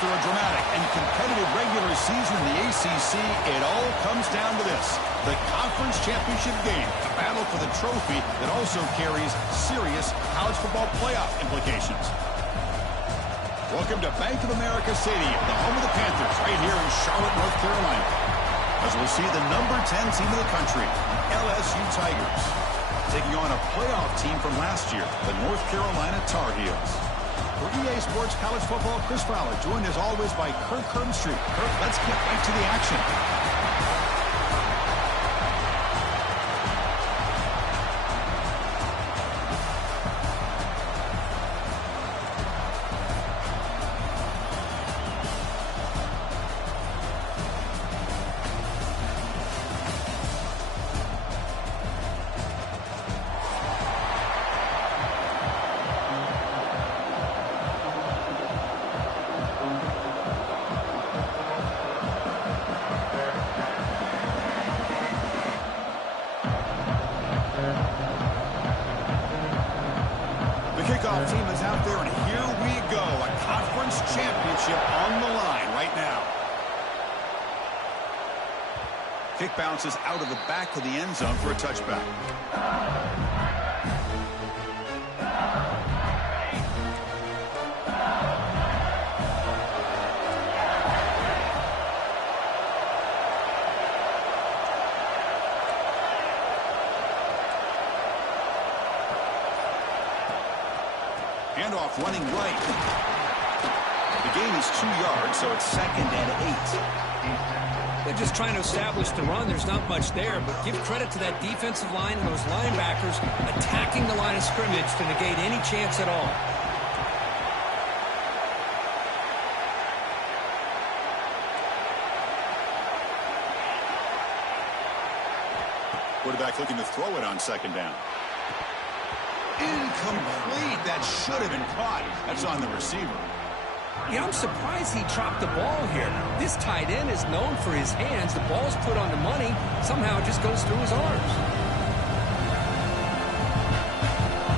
After a dramatic and competitive regular season in the ACC, it all comes down to this: the conference championship game, a battle for the trophy that also carries serious college football playoff implications. Welcome to Bank of America Stadium, the home of the Panthers, right here in Charlotte, North Carolina, as we'll see the number 10 team in the country, LSU Tigers, taking on a playoff team from last year, the North Carolina Tar Heels. For EA Sports College Football, Chris Fowler, joined as always by Kirk Herbstreit. Kirk, let's get right to the action. Kickoff team is out there, and here we go. A conference championship on the line right now. Kick bounces out of the back of the end zone for a touchback. Handoff running right. The gain is 2 yards, so it's 2nd and 8. They're just trying to establish the run. There's not much there, but give credit to that defensive line and those linebackers attacking the line of scrimmage to negate any chance at all. Quarterback looking to throw it on 2nd down. Incomplete. That should have been caught. That's on the receiver. Yeah, I'm surprised he dropped the ball here. This tight end is known for his hands. The ball's put on the money. Somehow it just goes through his arms.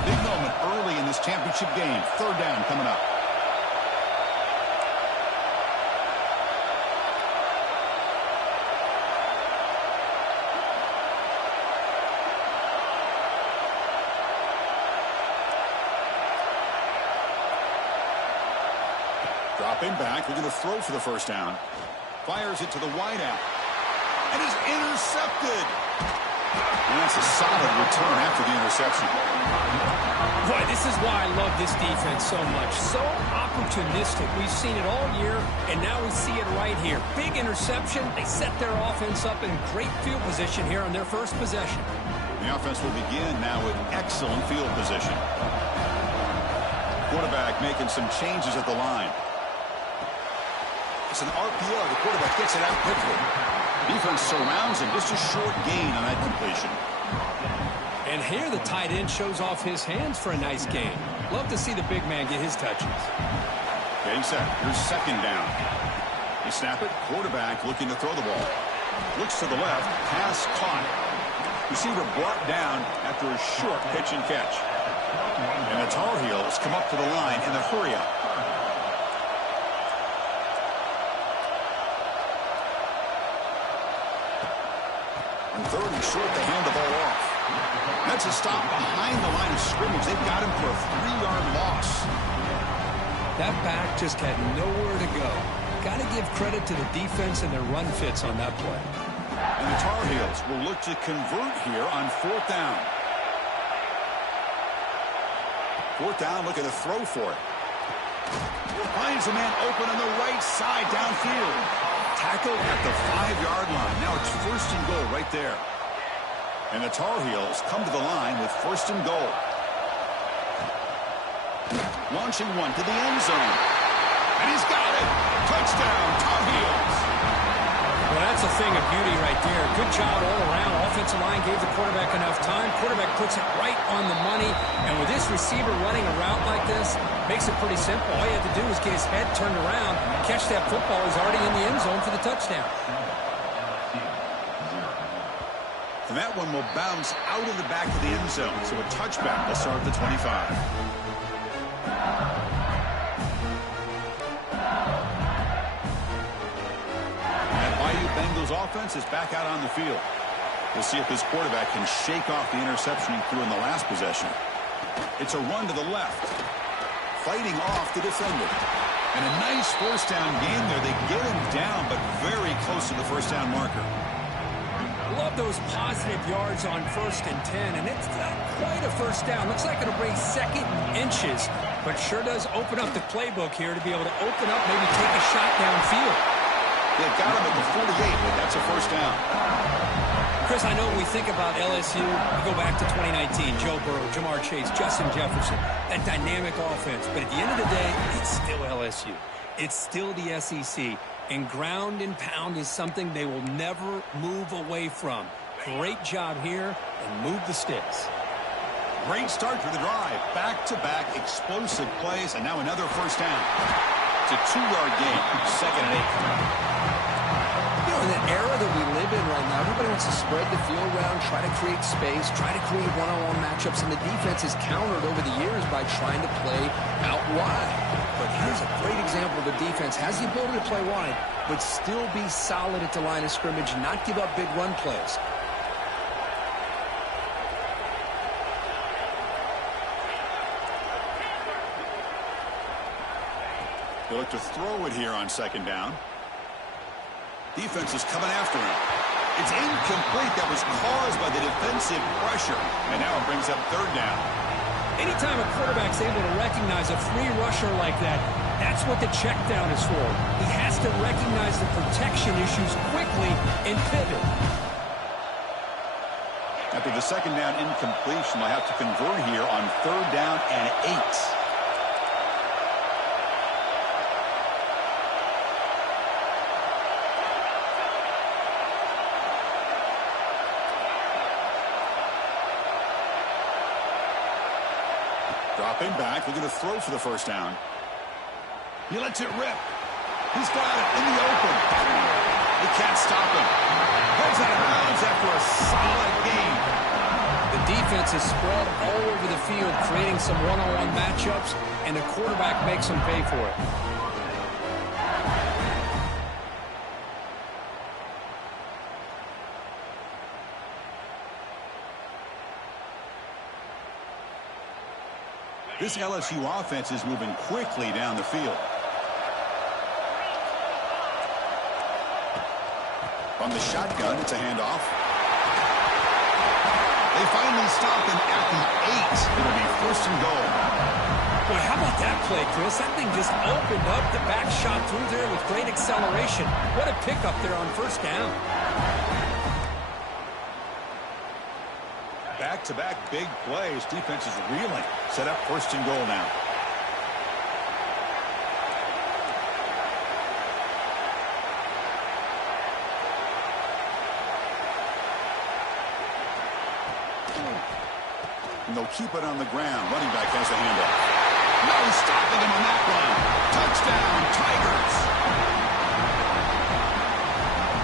Big moment early in this championship game. 3rd down coming up. Dropping back, looking to throw for the 1st down. Fires it to the wideout. And is intercepted. And that's a solid return after the interception. Boy, this is why I love this defense so much. So opportunistic. We've seen it all year, and now we see it right here. Big interception. They set their offense up in great field position here on their first possession. The offense will begin now with excellent field position. Quarterback making some changes at the line. It's an RPO. The quarterback gets it out quickly. Defense surrounds him. Just a short gain on that completion. And here the tight end shows off his hands for a nice gain. Love to see the big man get his touches. Getting set. Here's 2nd down. They snap it. Quarterback looking to throw the ball. Looks to the left. Pass caught. Receiver brought down after a short pitch and catch. And the Tar Heels come up to the line in a hurry-up. On 3rd and short, they hand the ball off. That's a stop behind the line of scrimmage. They've got him for a 3-yard loss. That back just had nowhere to go. Got to give credit to the defense and their run fits on that play. And the Tar Heels will look to convert here on 4th down. 4th down, looking to throw for it. Finds a man open on the right side downfield. Tackle at the 5-yard line. Now it's 1st and goal right there. And the Tar Heels come to the line with 1st and goal. Launching one to the end zone. And he's got it. Touchdown, Tar Heels. Well, that's a thing of beauty right there. Good job all around. Offensive line gave the quarterback enough time. Quarterback puts it right on the money. And with this receiver running a route like this, makes it pretty simple. All you have to do is get his head turned around, catch that football. He's already in the end zone for the touchdown. And that one will bounce out of the back of the end zone. So a touchback will start at the 25. offense is back out on the field. We'll see if his quarterback can shake off the interception he threw in the last possession. It's a run to the left. Fighting off the defender. And a nice first down gain there. They get him down, but very close to the first down marker. Love those positive yards on 1st and 10, and it's not quite a first down. Looks like it'll bring 2nd and inches, but sure does open up the playbook here to be able to open up, maybe take a shot downfield. They got him at the 48, but that's a first down. Chris, I know when we think about LSU, we go back to 2019, Joe Burrow, Jamar Chase, Justin Jefferson, that dynamic offense. But at the end of the day, it's still LSU. It's still the SEC. And ground and pound is something they will never move away from. Great job here, and move the sticks. Great start to the drive. Back-to-back explosive plays, and now another first down. It's a 2-yard gain, 2nd and 8. You know, in the era that we live in right now, everybody wants to spread the field around, try to create space, try to create one-on-one matchups, and the defense is countered over the years by trying to play out wide. But here's a great example of a defense has the ability to play wide, but still be solid at the line of scrimmage and not give up big run plays. They look to throw it here on 2nd down. Defense is coming after him. It's incomplete. That was caused by the defensive pressure. And now it brings up 3rd down. Anytime a quarterback's able to recognize a free rusher like that, that's what the check down is for. He has to recognize the protection issues quickly and pivot. After the 2nd down incompletion, they'll have to convert here on 3rd down and 8. Dropping back, looking to throw for the first down. He lets it rip. He's got it in the open. They can't stop him. Goes out of bounds after a solid game. The defense is spread all over the field, creating some one-on-one matchups, and the quarterback makes them pay for it. This LSU offense is moving quickly down the field. On the shotgun, it's a handoff. They finally stop him at the 8. It'll be 1st and goal. Boy, how about that play, Chris? That thing just opened up. The back shot through there with great acceleration. What a pickup there on 1st down. Back-to-back big plays. Defense is reeling. Set up 1st and goal now. And they'll keep it on the ground. Running back has the handoff. No stopping him on that one. Touchdown, Tigers.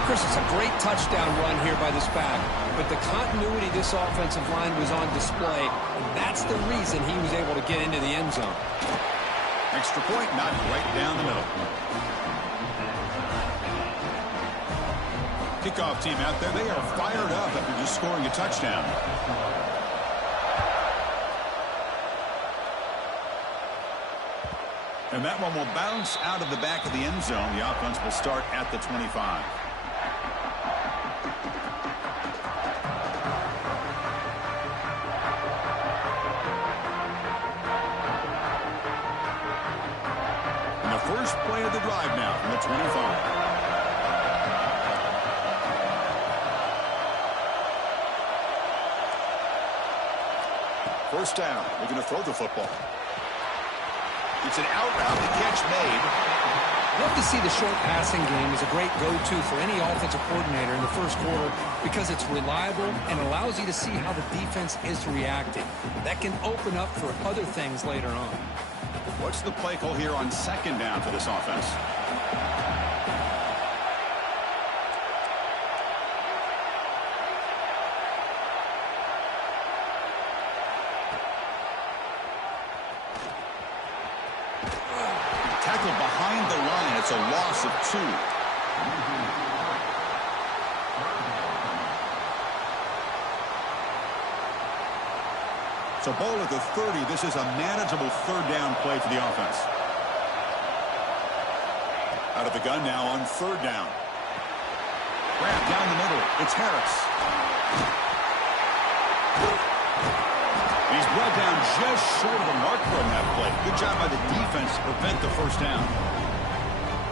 Chris, it's a great touchdown run here by this back, but the continuity of this offensive line was on display, and that's the reason he was able to get into the end zone. Extra point, not right down the middle. Kickoff team out there, they are fired up after just scoring a touchdown. And that one will bounce out of the back of the end zone. The offense will start at the 25. And the first play of the drive now from the 25. First down. They're going to throw the football. It's an out route, the catch made. Love to see the short passing game as a great go-to for any offensive coordinator in the first quarter because it's reliable and allows you to see how the defense is reacting. That can open up for other things later on. What's the play call here on 2nd down for this offense? Behind the line, it's a loss of 2. So ball at the 30. This is a manageable third down play for the offense. Out of the gun now on third down. Grab down the middle. It's Harris. He's brought down just short of the marker on that play. Good job by the defense to prevent the first down.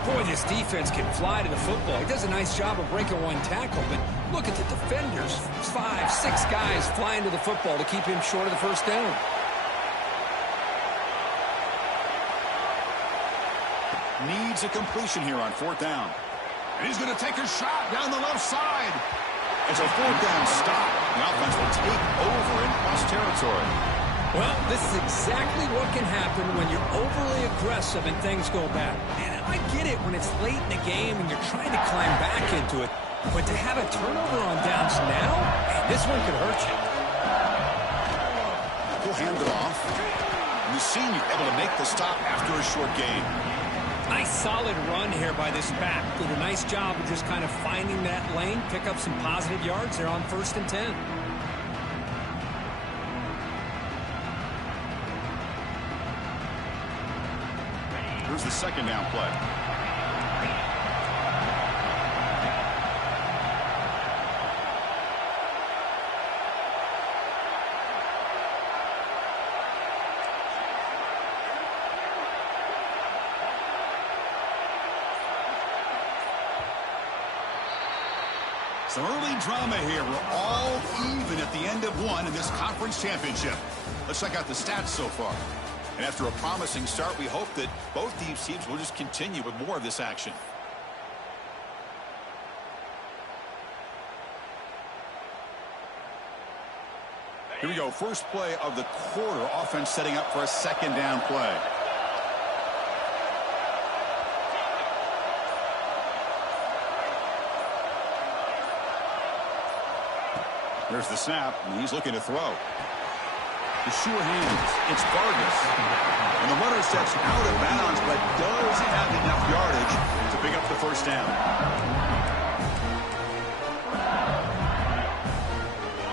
Boy, this defense can fly to the football. He does a nice job of breaking one tackle, but look at the defenders. 5, 6 guys flying to the football to keep him short of the first down. Needs a completion here on fourth down. And he's going to take a shot down the left side. It's a fourth down stop. The offense will take over in plus territory. Well, this is exactly what can happen when you're overly aggressive and things go bad. And I get it when it's late in the game and you're trying to climb back into it. But to have a turnover on downs now, man, this one could hurt you. He'll hand it off. And the senior able to make the stop after a short gain. Nice solid run here by this back. Did a nice job of just kind of finding that lane, pick up some positive yards there on 1st and 10. Here's the second down play. Some early drama here. We're all even at the end of one in this conference championship. Let's check out the stats so far. And after a promising start, we hope that both these teams will just continue with more of this action. Here we go. First play of the quarter. Offense setting up for a second down play. There's the snap, and he's looking to throw. The sure hands. It's Vargas. And the runner sets out of bounds, but does have enough yardage to pick up the first down.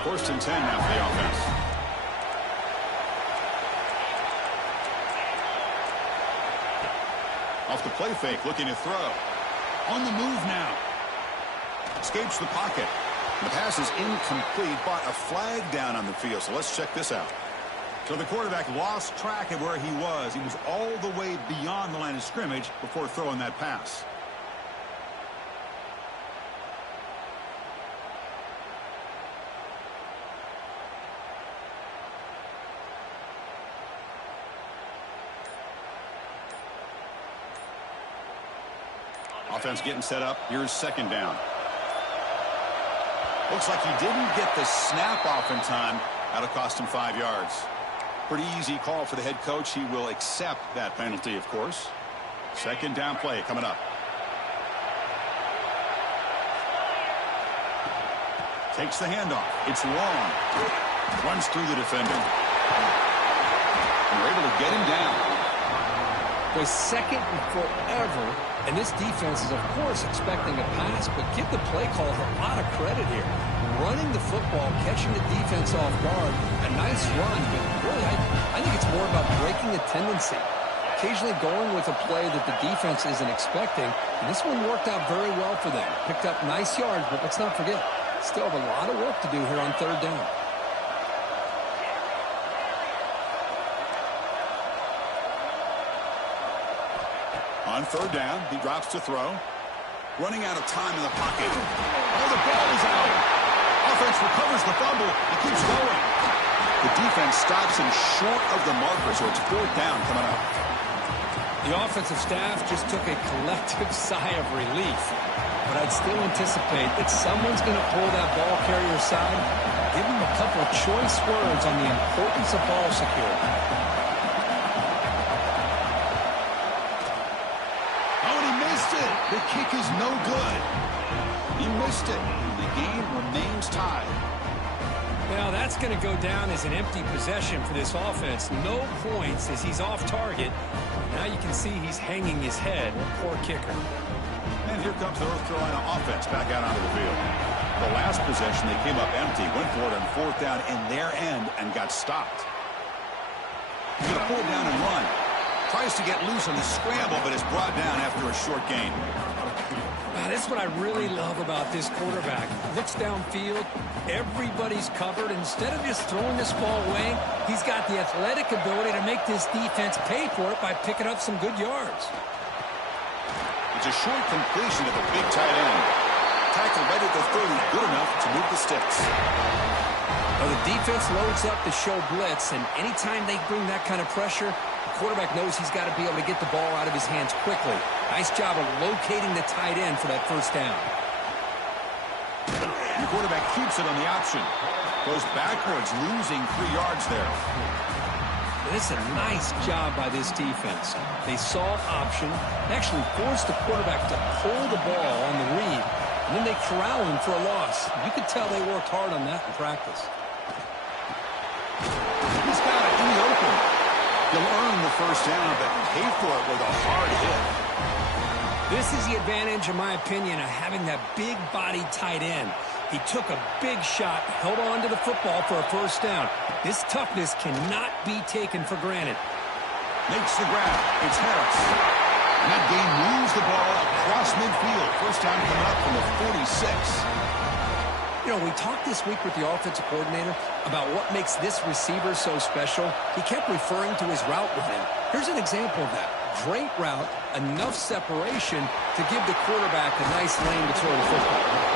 1st and 10 now for the offense. Off the play fake, looking to throw. On the move now. Escapes the pocket. The pass is incomplete, but a flag down on the field. So let's check this out. So the quarterback lost track of where he was. He was all the way beyond the line of scrimmage before throwing that pass. Offense getting set up. Here's second down. Looks like he didn't get the snap off in time. That'll cost him 5 yards. Pretty easy call for the head coach. He will accept that penalty, of course. Second down play coming up. Takes the handoff. It's long. Runs through the defender. And we're able to get him down. Was second and forever, and this defense is, of course, expecting a pass, but give the play caller a lot of credit here. Running the football, catching the defense off guard, a nice run, but really, I think it's more about breaking the tendency. Occasionally going with a play that the defense isn't expecting, and this one worked out very well for them. Picked up nice yards, but let's not forget, still have a lot of work to do here on third down. On third down, he drops to throw. Running out of time in the pocket. Oh, the ball is out. Offense recovers the fumble. He keeps going. The defense stops him short of the marker, so it's fourth down coming up. The offensive staff just took a collective sigh of relief. But I'd still anticipate that someone's going to pull that ball carrier aside, give him a couple of choice words on the importance of ball security. The kick is no good. He missed it. The game remains tied. Now that's going to go down as an empty possession for this offense. No points as he's off target. Now you can see he's hanging his head. Poor kicker. And here comes the North Carolina offense back out onto the field. The last possession, they came up empty, went for it on fourth down in their end and got stopped. He's going to pull down and run. Tries to get loose on the scramble, but is brought down after a short gain. This is what I really love about this quarterback. Looks downfield, everybody's covered. Instead of just throwing this ball away, he's got the athletic ability to make this defense pay for it by picking up some good yards. It's a short completion of the big tight end. Tackle right at the 30, good enough to move the sticks. Well, the defense loads up to show blitz, and anytime they bring that kind of pressure, the quarterback knows he's got to be able to get the ball out of his hands quickly. Nice job of locating the tight end for that first down. Your quarterback keeps it on the option. Goes backwards, losing 3 yards there. This is a nice job by this defense. They saw option, actually forced the quarterback to pull the ball on the read, and then they corral him for a loss. You could tell they worked hard on that in practice. He's got it in the open. He'll earn the first down, but pay for it with a hard hit. This is the advantage, in my opinion, of having that big-bodied tight end. He took a big shot, held on to the football for a first down. This toughness cannot be taken for granted. Makes the grab. It's Harris. And that game moves the ball across midfield. First down coming up from the 46. You know, we talked this week with the offensive coordinator about what makes this receiver so special. He kept referring to his route with him. Here's an example of that. Great route, enough separation to give the quarterback a nice lane to throw the football.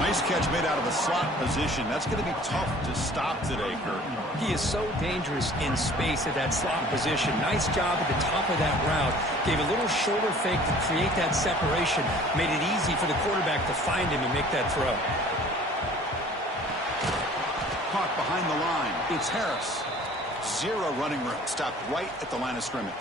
Nice catch made out of a slot position. That's going to be tough to stop today, Kurt. He is so dangerous in space at that slot position. Nice job at the top of that route. Gave a little shoulder fake to create that separation. Made it easy for the quarterback to find him and make that throw. Caught behind the line. It's Harris. 0 running room. Stopped right at the line of scrimmage.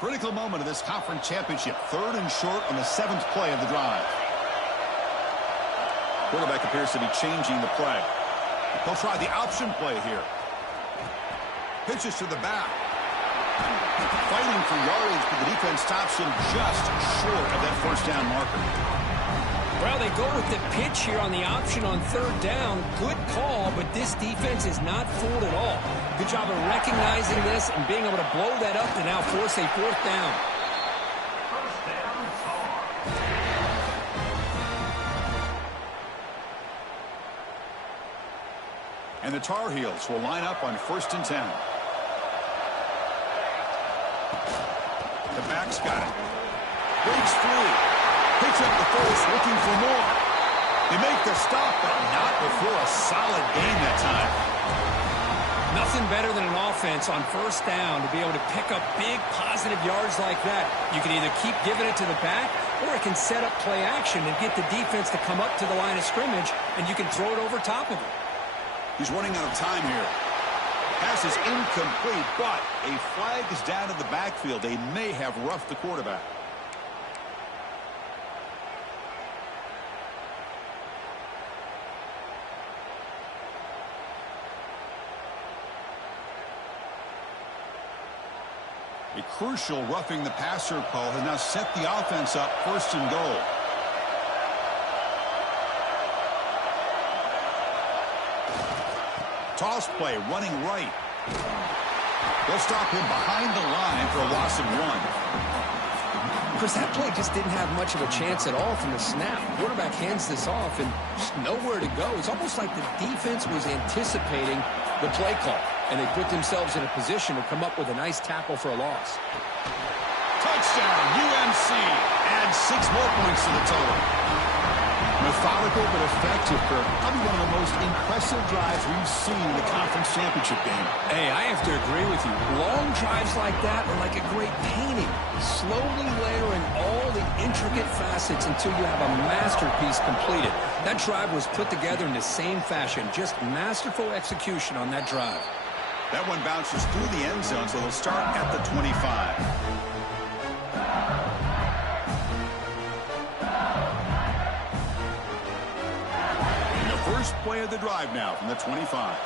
Critical moment of this conference championship. 3rd and short on the 7th play of the drive. Quarterback appears to be changing the play. He'll try the option play here. Pitches to the back. Fighting for yardage, but the defense stops him just short of that first down marker. Well, they go with the pitch here on the option on 3rd down. Good call, but this defense is not fooled at all. Good job of recognizing this and being able to blow that up to now force a 4th down. And the Tar Heels will line up on 1st and 10. The back's got it. Breaks free. Picks up the force, looking for more. They make the stop, but not before a solid gain that time. Nothing better than an offense on 1st down to be able to pick up big positive yards like that. You can either keep giving it to the back, or it can set up play action and get the defense to come up to the line of scrimmage, and you can throw it over top of it. He's running out of time here. Pass is incomplete, but a flag is down in the backfield. They may have roughed the quarterback. A crucial roughing the passer call has now set the offense up 1st and goal. Toss play, running right. They'll stop him behind the line for a loss of 1. Chris, that play just didn't have much of a chance at all from the snap. The quarterback hands this off and just nowhere to go. It's almost like the defense was anticipating the play call, and they put themselves in a position to come up with a nice tackle for a loss. Touchdown, UMC. Add 6 more points to the total. Methodical but effective, Kirk. Probably one of the most impressive drives we've seen in the conference championship game. Hey, I have to agree with you. Long drives like that are like a great painting. Slowly layering all the intricate facets until you have a masterpiece completed. That drive was put together in the same fashion. Just masterful execution on that drive. That one bounces through the end zone, so they'll start at the 25. First play of the drive now from the 25.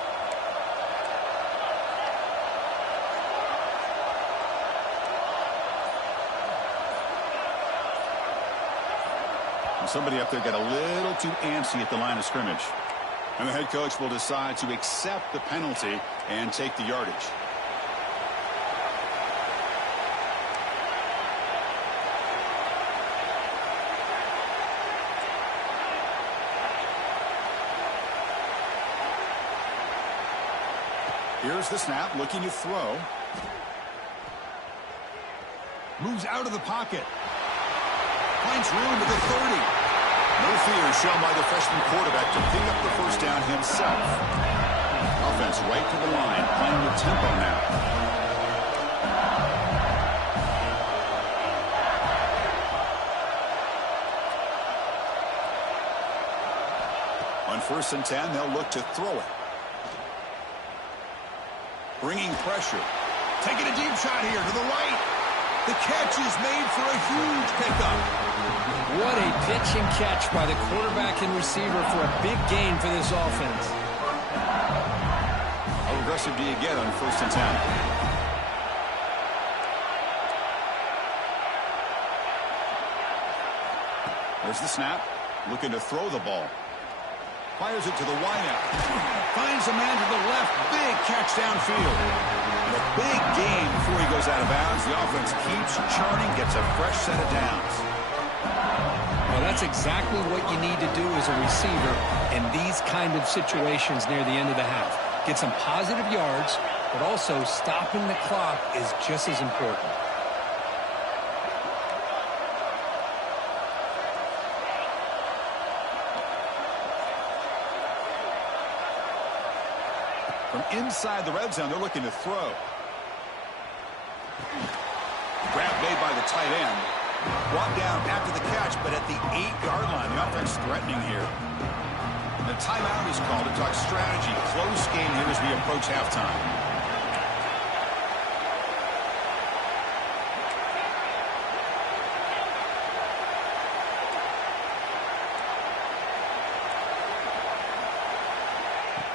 And somebody up there got a little too antsy at the line of scrimmage. And the head coach will decide to accept the penalty and take the yardage. Here's the snap, looking to throw. Moves out of the pocket. Finds room at the 30. No fear shown by the freshman quarterback to pick up the first down himself. Offense right to the line, playing with tempo now. On 1st and 10, they'll look to throw it. Bringing pressure. Taking a deep shot here to the right. The catch is made for a huge pickup. What a pitch and catch by the quarterback and receiver for a big gain for this offense. How aggressive do you get on 1st and 10? There's the snap. Looking to throw the ball. Fires it to the wideout. Finds a man to the left. Big catch downfield. And a big gain before he goes out of bounds. The offense keeps churning, gets a fresh set of downs. Well, that's exactly what you need to do as a receiver in these kind of situations near the end of the half. Get some positive yards, but also stopping the clock is just as important. From inside the red zone, they're looking to throw. Grab made by the tight end. Brought down after the catch, but at the 8-yard line. The offense threatening here. The timeout is called to talk strategy. Close game here as we approach halftime.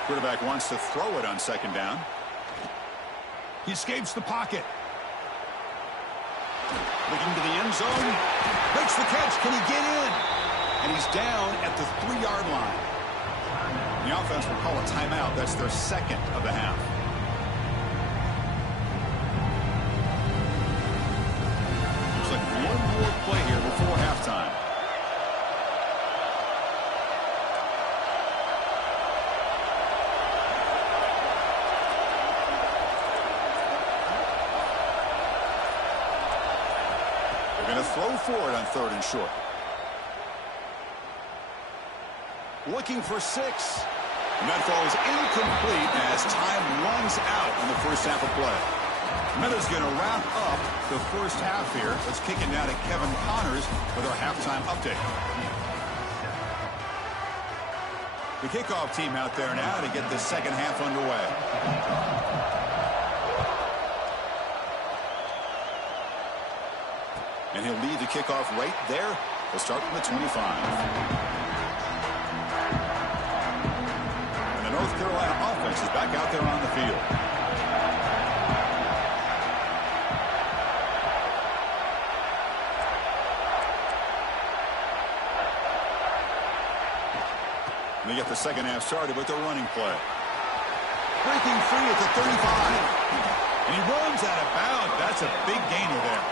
Quarterback wants to throw it on 2nd down. He escapes the pocket. Looking to the end zone. Makes the catch. Can he get in? And he's down at the 3-yard line. The offense will call a timeout. That's their 2nd of the half. Looks like one more play here before halftime. Going to throw for it on 3rd and short. Looking for 6. And that falls incomplete as time runs out in the first half of play. Meta's going to wrap up the first half here. Let's kick it now to Kevin Connors with our halftime update. The kickoff team out there now to get the second half underway. And he'll lead the kickoff right there. He'll start from the 25. And the North Carolina offense is back out there on the field. And they get the second half started with their running play. Breaking free at the 35. And he runs out of bounds. That's a big gainer there.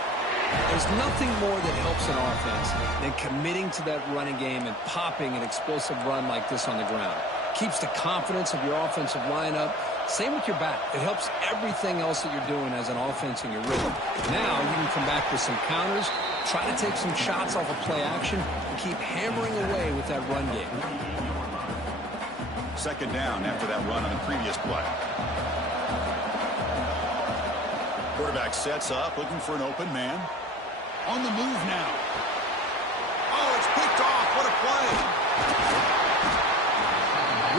There's nothing more that helps an offense than committing to that running game and popping an explosive run like this on the ground. Keeps the confidence of your offensive lineup. Same with your back. It helps everything else that you're doing as an offense in your rhythm. Now you can come back with some counters, try to take some shots off of play action, and keep hammering away with that run game. 2nd down after that run on the previous play. Quarterback sets up, looking for an open man. On the move now. Oh, it's picked off. What a play.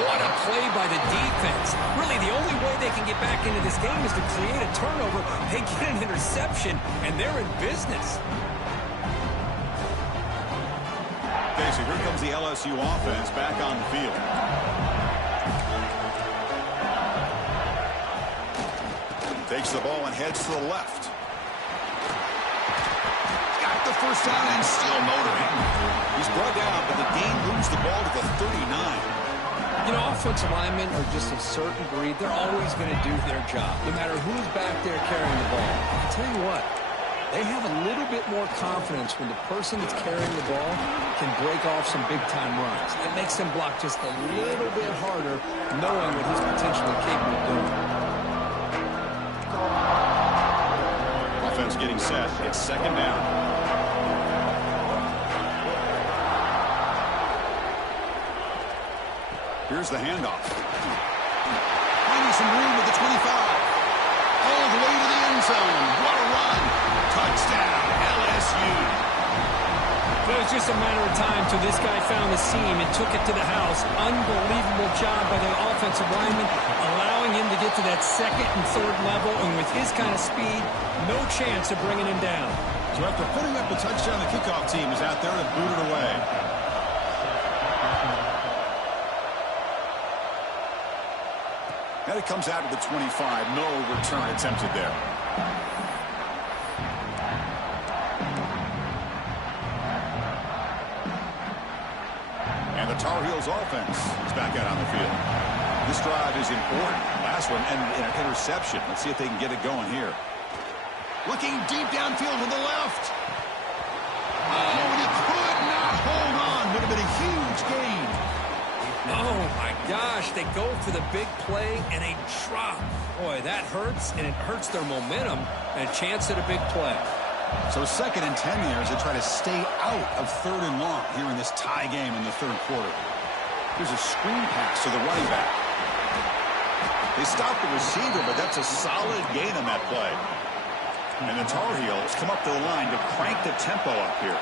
What a play by the defense. Really, the only way they can get back into this game is to create a turnover. They get an interception, and they're in business. Okay, so here comes the LSU offense back on the field. Takes the ball and heads to the left. Got the first down and still motoring. He's brought down, but the game moves the ball to the 39. You know, offensive linemen are just a certain breed. They're always going to do their job, no matter who's back there carrying the ball. I'll tell you what, they have a little bit more confidence when the person that's carrying the ball can break off some big-time runs. It makes them block just a little bit harder, knowing what he's potentially capable of doing. Offense getting set. It's second down. Here's the handoff. Finding some room at the 25. All the way to the end zone. What a run. Touchdown, LSU. It was just a matter of time till this guy found the seam and took it to the house. Unbelievable job by the offensive lineman, allowing him to get to that second and third level, and with his kind of speed, no chance of bringing him down. So after putting up a touchdown, the kickoff team is out there to boot it away. And it comes out to the 25. No return attempted there. And the Tar Heels offense is back out on the field. This drive is important. Last one and an interception. Let's see if they can get it going here. Looking deep downfield to the left. Oh, and he could not hold on. Would have been a huge gain. Oh, my gosh. They go for the big play, and they drop. Boy, that hurts, and it hurts their momentum, and a chance at a big play. So 2nd and 10 here as they try to stay out of 3rd and long here in this tie game in the 3rd quarter. There's a screen pass to the running back. They stop the receiver, but that's a solid gain on that play. And the Tar Heels come up to the line to crank the tempo up here.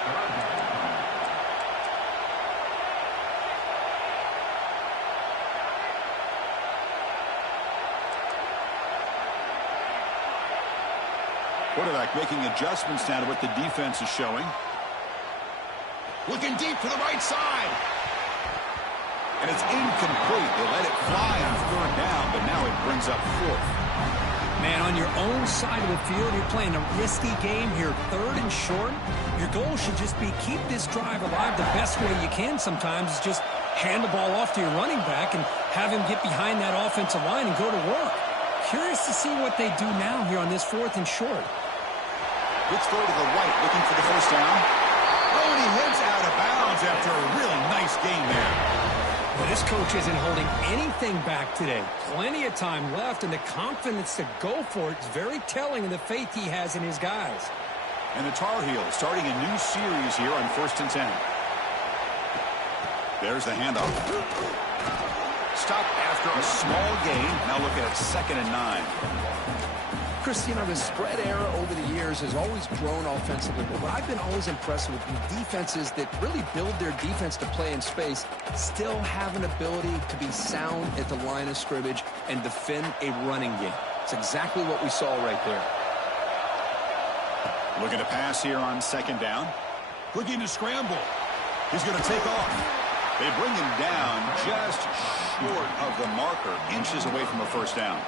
Quarterback making adjustments now to what the defense is showing. Looking deep to the right side. And it's incomplete. They let it fly on 3rd down, but now it brings up 4th. Man, on your own side of the field, you're playing a risky game here. 3rd and short. Your goal should just be keep this drive alive the best way you can sometimes. Is just hand the ball off to your running back and have him get behind that offensive line and go to work. Curious to see what they do now here on this 4th and short. Let's throw to the right, looking for the first down. Oh, and he heads out of bounds after a really nice gain there. Well, this coach isn't holding anything back today. Plenty of time left, and the confidence to go for it is very telling of the faith he has in his guys. And the Tar Heels starting a new series here on 1st and 10. There's the handoff. Stop after a small gain. Now looking at 2nd and 9. Chris, you know, the spread era over the years has always grown offensively, but what I've been always impressed with defenses that really build their defense to play in space still have an ability to be sound at the line of scrimmage and defend a running game. It's exactly what we saw right there. Looking to pass here on 2nd down. Looking to scramble. He's going to take off. They bring him down just short of the marker, inches away from a first down.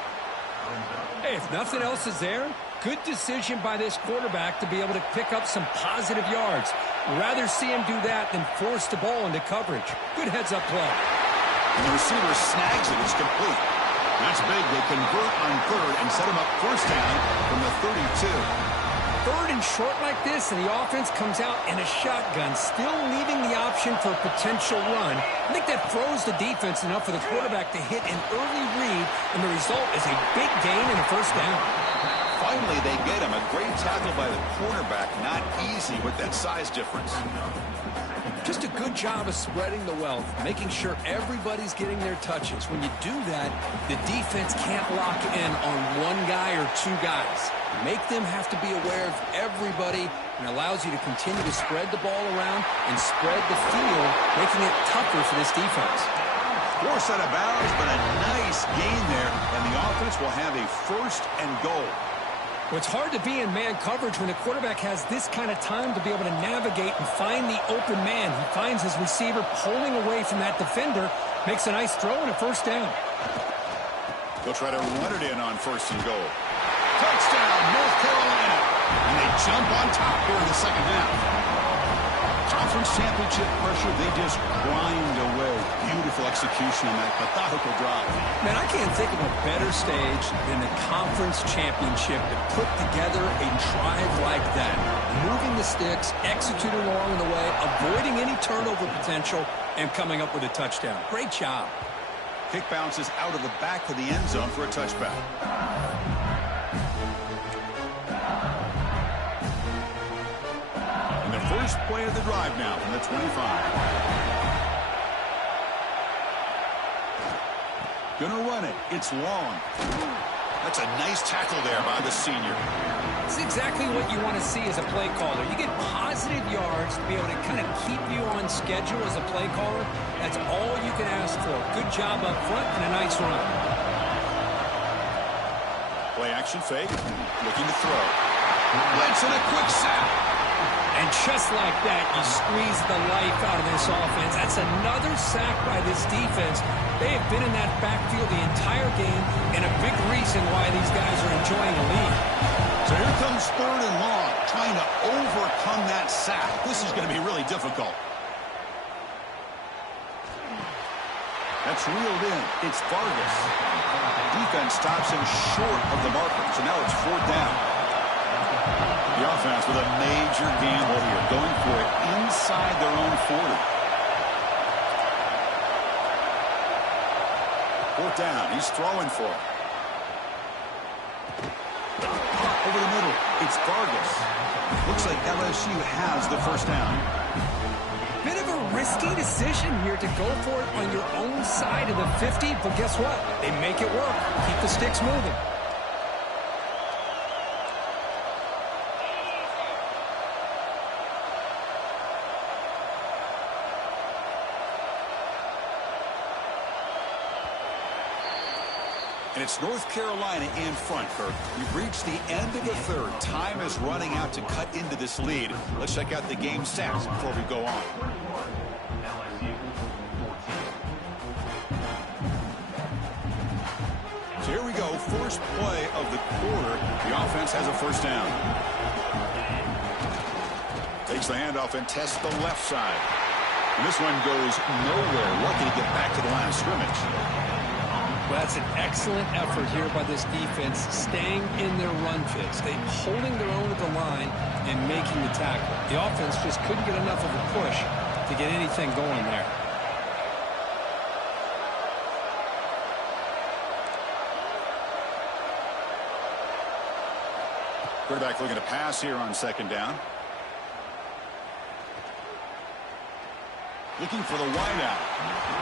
Hey, if nothing else is there, good decision by this quarterback to be able to pick up some positive yards. Rather see him do that than force the ball into coverage. Good heads-up play. And the receiver snags it. It's complete. That's big. They convert on 3rd and set him up first down from the 32. 3rd and short like this, and the offense comes out in a shotgun, still leaving the option for a potential run. I think that froze the defense enough for the quarterback to hit an early read, and the result is a big gain and a first down. Finally, they get him. A great tackle by the cornerback. Not easy with that size difference. Just a good job of spreading the wealth, making sure everybody's getting their touches. When you do that, the defense can't lock in on one guy or 2 guys. Make them have to be aware of everybody, and allows you to continue to spread the ball around and spread the field, making it tougher for this defense. Force out of bounds, but a nice gain there, and the offense will have a 1st and goal. Well, it's hard to be in man coverage when the quarterback has this kind of time to be able to navigate and find the open man. He finds his receiver pulling away from that defender, makes a nice throw and a first down. They'll try to run it in on 1st and goal. Touchdown, North Carolina. And they jump on top here in the 2nd half. Conference championship pressure, they just grind away. Beautiful execution on that methodical drive. Man, I can't think of a better stage than the conference championship to put together a drive like that. Moving the sticks, executing along the way, avoiding any turnover potential, and coming up with a touchdown. Great job. Kick bounces out of the back of the end zone for a touchback. And the first play of the drive now from the 25. Gonna run it. It's long. That's a nice tackle there by the senior. It's exactly what you want to see as a play caller. You get positive yards to be able to kind of keep you on schedule as a play caller. That's all you can ask for. Good job up front and a nice run. Play action fake. Looking to throw. Blitz and a quick sack. And just like that, you squeeze the life out of this offense. That's another sack by this defense. They have been in that backfield the entire game, and a big reason why these guys are enjoying a lead. So here comes 3rd and long, trying to overcome that sack. This is going to be really difficult. That's reeled in. It's Vargas. Defense stops him short of the marker, so now it's 4th down. The offense with a major gamble here, going for it inside their own 40. 4th down, he's throwing for it. Over the middle, it's Vargas. Looks like LSU has the 1st down. Bit of a risky decision here to go for it on your own side of the 50, but guess what? They make it work. Keep the sticks moving. And it's North Carolina in front, Kirk. We've reached the end of the 3rd. Time is running out to cut into this lead. Let's check out the game stats before we go on. So here we go. First play of the quarter. The offense has a 1st down. Takes the handoff and tests the left side. And this one goes nowhere. Lucky to get back to the line of scrimmage. Well, that's an excellent effort here by this defense, staying in their run fits. They're holding their own at the line and making the tackle. The offense just couldn't get enough of a push to get anything going there. Quarterback looking to pass here on 2nd down. Looking for the wideout.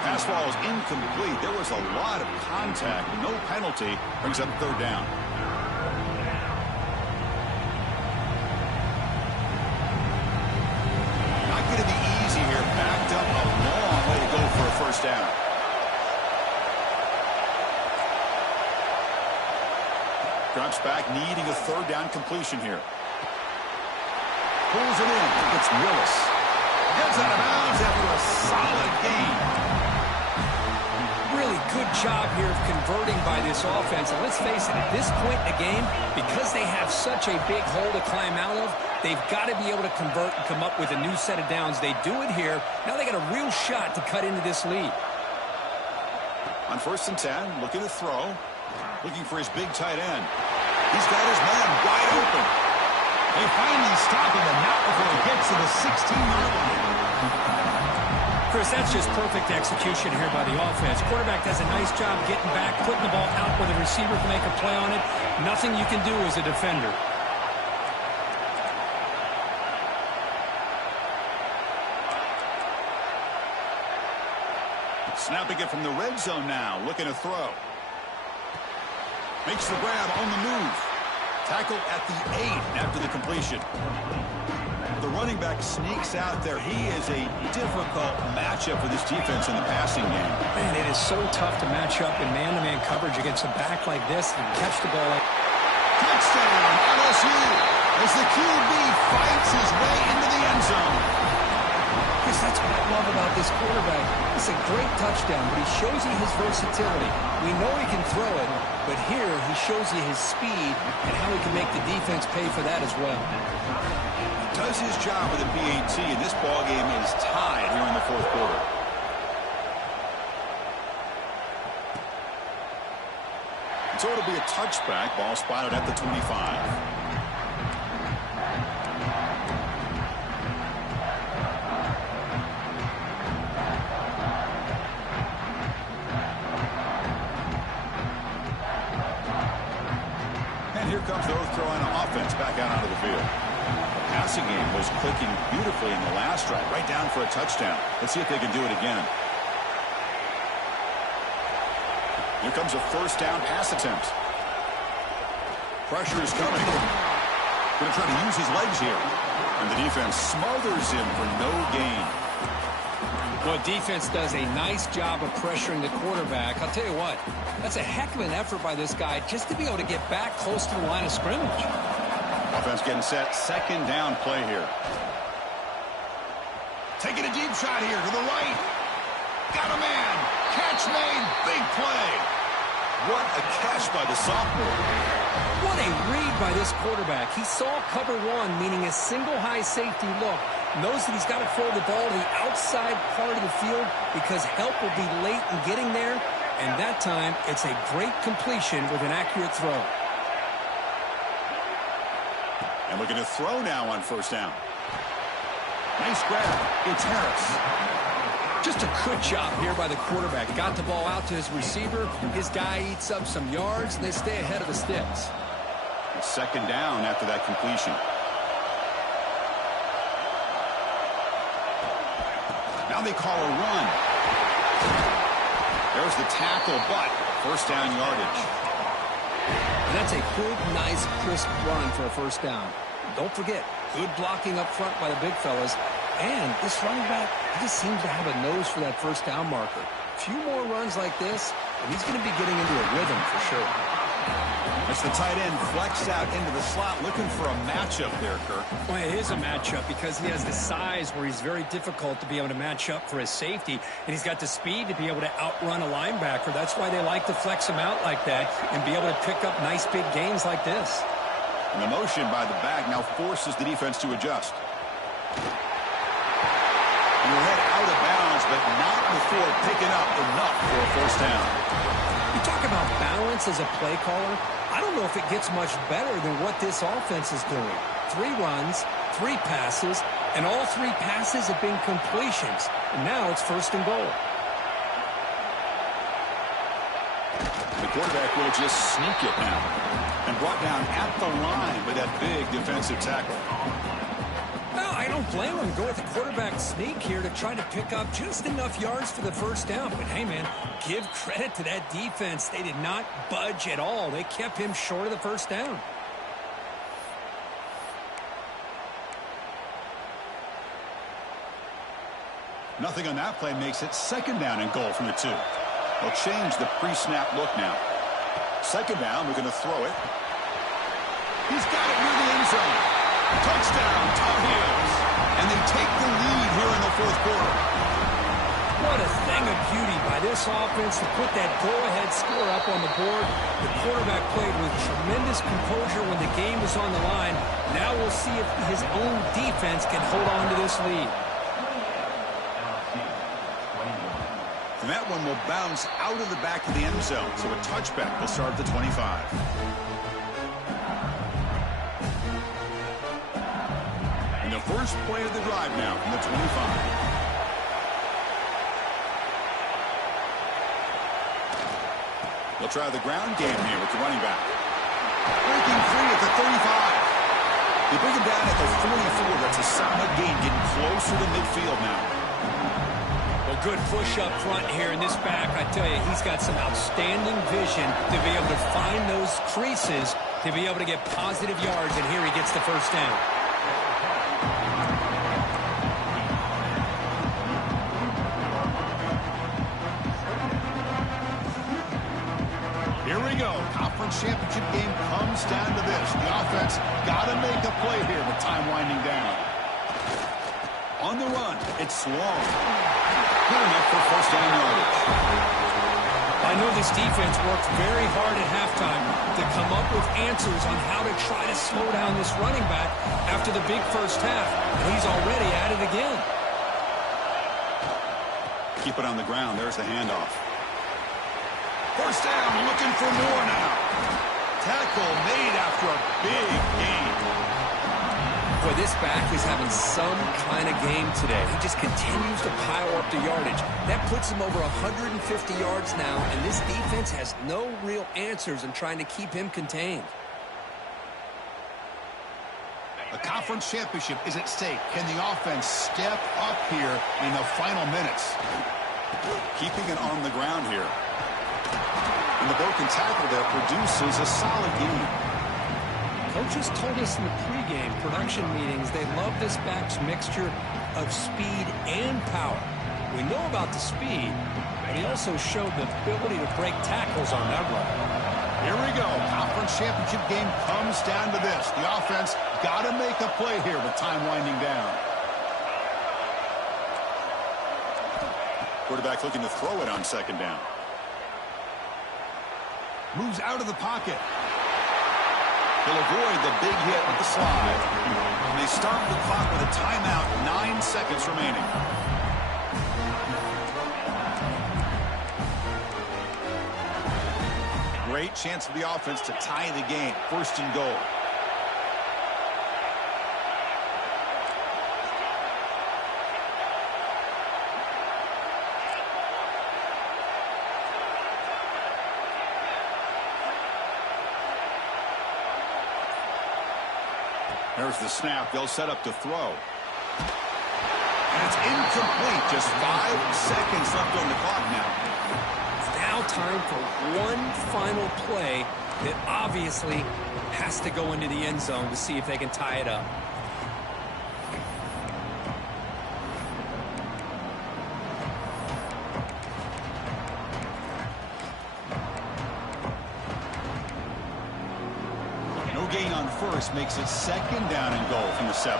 Pass ball is incomplete. There was a lot of contact. No penalty. Brings up 3rd down. Not going to be easy here. Backed up a long way to go for a 1st down. Drops back, needing a 3rd down completion here. Pulls it in. It's Willis. Gets out of bounds after a solid gain. Really good job here of converting by this offense. And let's face it, at this point in the game, because they have such a big hole to climb out of, they've got to be able to convert and come up with a new set of downs. They do it here. Now they got a real shot to cut into this lead. On 1st and 10, looking to throw. Looking for his big tight end. He's got his man wide open. They finally stop him, and not before he gets to the 16-yard line. Chris, that's just perfect execution here by the offense. Quarterback does a nice job getting back, putting the ball out where the receiver can make a play on it. Nothing you can do as a defender. Snapping it from the red zone now, looking to throw. Makes the grab on the move. Tackled at the 8 after the completion. The running back sneaks out there. He is a difficult matchup for this defense in the passing game. Man, it is so tough to match up in man-to-man coverage against a back like this and catch the ball like... Touchdown, LSU, as the QB fights his way into the end zone. Chris, that's what I love about this quarterback. It's a great touchdown, but he shows you his versatility. We know he can throw it, but here he shows you his speed and how he can make the defense pay for that as well. He does his job with a PAT, and this ballgame is tied here in the 4th quarter. So it'll be a touchback. Ball spotted at the 25. Here comes the North Carolina offense back out onto the field. The passing game was clicking beautifully in the last drive, right down for a touchdown. Let's see if they can do it again. Here comes a first down pass attempt. Pressure is coming. Going to try to use his legs here. And the defense smothers him for no gain. Well, defense does a nice job of pressuring the quarterback. I'll tell you what, that's a heck of an effort by this guy just to be able to get back close to the line of scrimmage. Offense getting set. Second down play here. Taking a deep shot here to the right. Got a man. Catch made. Big play. What a catch by the sophomore. What a read by this quarterback. He saw cover one, meaning a single high safety look. Knows that he's got to throw the ball to the outside part of the field because help will be late in getting there. And that time, it's a great completion with an accurate throw. And we're going to throw now on first down. Nice grab. It's Harris. Just a good job here by the quarterback. Got the ball out to his receiver. His guy eats up some yards, and they stay ahead of the sticks. Second down after that completion. Now they call a run. There's the tackle, but first down yardage. And that's a good, nice, crisp run for a first down. Don't forget, good blocking up front by the big fellas. And this running back, he just seems to have a nose for that first down marker. A few more runs like this, and he's going to be getting into a rhythm for sure. It's the tight end flexed out into the slot, looking for a matchup there, Kirk. Well, it is a matchup because he has the size where he's very difficult to be able to match up for his safety, and he's got the speed to be able to outrun a linebacker. That's why they like to flex him out like that and be able to pick up nice big gains like this. And the motion by the back now forces the defense to adjust. And we'll head out of bounds, but not before picking up enough for a first down. You talk about balance as a play caller. I don't know if it gets much better than what this offense is doing. 3 runs, 3 passes, and all 3 passes have been completions. And now it's first and goal. The quarterback will just sneak it now. And brought down at the line with that big defensive tackle. Well, I don't blame him. Go with the quarterback sneak here to try to pick up just enough yards for the first down. But, hey, man, give credit to that defense. They did not budge at all. They kept him short of the first down. Nothing on that play makes it second down and goal from the 2. They'll change the pre-snap look now. Second down, we're going to throw it. He's got it near the end zone. Touchdown, Tar Heels. And they take the lead here in the fourth quarter. What a thing of beauty by this offense to put that go-ahead score up on the board. The quarterback played with tremendous composure when the game was on the line. Now we'll see if his own defense can hold on to this lead. And that one will bounce out of the back of the end zone. So a touchback will start at the 25. And the first play of the drive now from the 25. They'll try the ground game here with the running back. Breaking free at the 35. They bring him down at the 44. That's a solid gain, getting closer to midfield now. Well, good push up front here in this back. I tell you, he's got some outstanding vision to be able to find those creases to be able to get positive yards, and here he gets the first down. Here we go. Conference championship game comes down to this. The offense got to make a play here with time winding down. On the run, it's long. Good enough for first down yardage. I know this defense worked very hard at halftime to come up with answers on how to try to slow down this running back after the big first half. And he's already at it again. Keep it on the ground. There's the handoff. First down, looking for more now. Tackle made after a big gain. Boy, this back is having some kind of game today. He just continues to pile up the yardage. That puts him over 150 yards now, and this defense has no real answers in trying to keep him contained. The conference championship is at stake. Can the offense step up here in the final minutes? Keeping it on the ground here. And the broken tackle there produces a solid gain. Coaches told us in the pregame production meetings they love this back's mixture of speed and power. We know about the speed, but he also showed the ability to break tackles on that run. Here we go. Conference championship game comes down to this. The offense got to make a play here with time winding down. Quarterback looking to throw it on second down. Moves out of the pocket. He'll avoid the big hit with the slide. And they start the clock with a timeout, 9 seconds remaining. Great chance for the offense to tie the game. First and goal. There's the snap. They'll set up to throw. And it's incomplete. Just 5 seconds left on the clock now. It's now time for one final play that obviously has to go into the end zone to see if they can tie it up. Gain on first makes it second down and goal from the 7.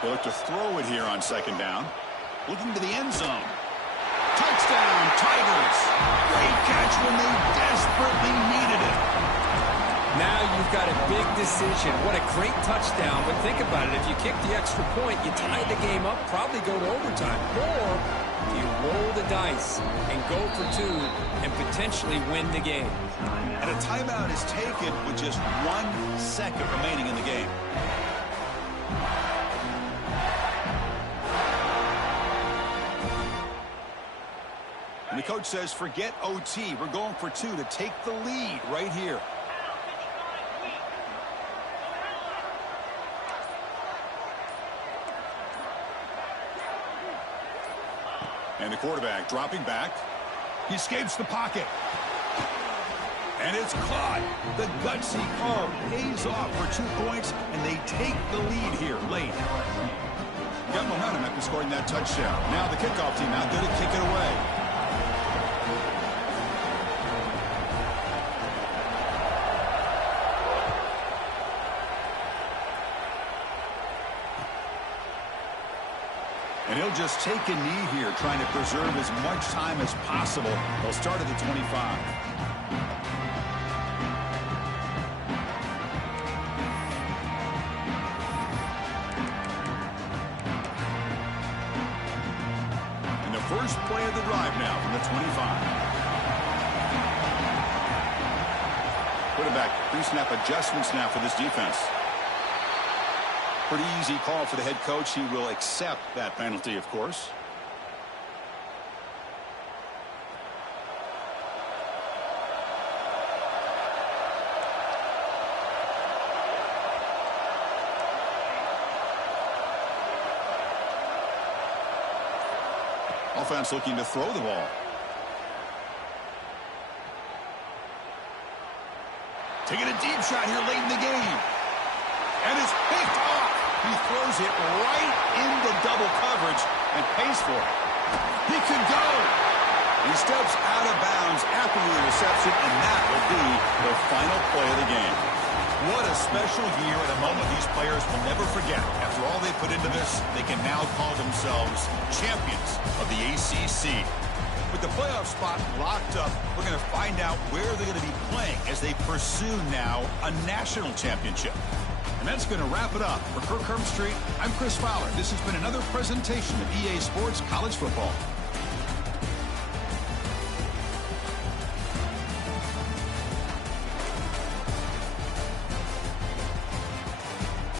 They look to throw it here on second down. Looking to the end zone. Touchdown, Tigers. Great catch when they desperately needed it. Now you've got a big decision. What a great touchdown. But think about it. If you kick the extra point, you tie the game up, probably go to overtime. Or you roll the dice and go for 2 and potentially win the game. And a timeout is taken with just 1 second remaining in the game. And the coach says, forget OT. We're going for 2 to take the lead right here. And the quarterback dropping back. He escapes the pocket. And it's caught. The gutsy call pays off for 2 points, and they take the lead here late. Got momentum after scoring that touchdown. Now the kickoff team out there to kick it away. And he'll just take a knee here, trying to preserve as much time as possible. They'll start at the 25. And the first play of the drive now from the 25. Quarterback pre-snap adjustments now for this defense. Pretty easy call for the head coach. He will accept that penalty, of course. Offense looking to throw the ball. Taking a deep shot here late in the game. And it's picked off. He throws it right into double coverage and pays for it. He could go. He steps out of bounds after the interception, and that will be the final play of the game. What a special year and a moment these players will never forget. After all they put into this, they can now call themselves champions of the ACC. With the playoff spot locked up, we're going to find out where they're going to be playing as they pursue now a national championship. And that's going to wrap it up. For Kirk Herbstreit, I'm Chris Fowler. This has been another presentation of EA Sports College Football.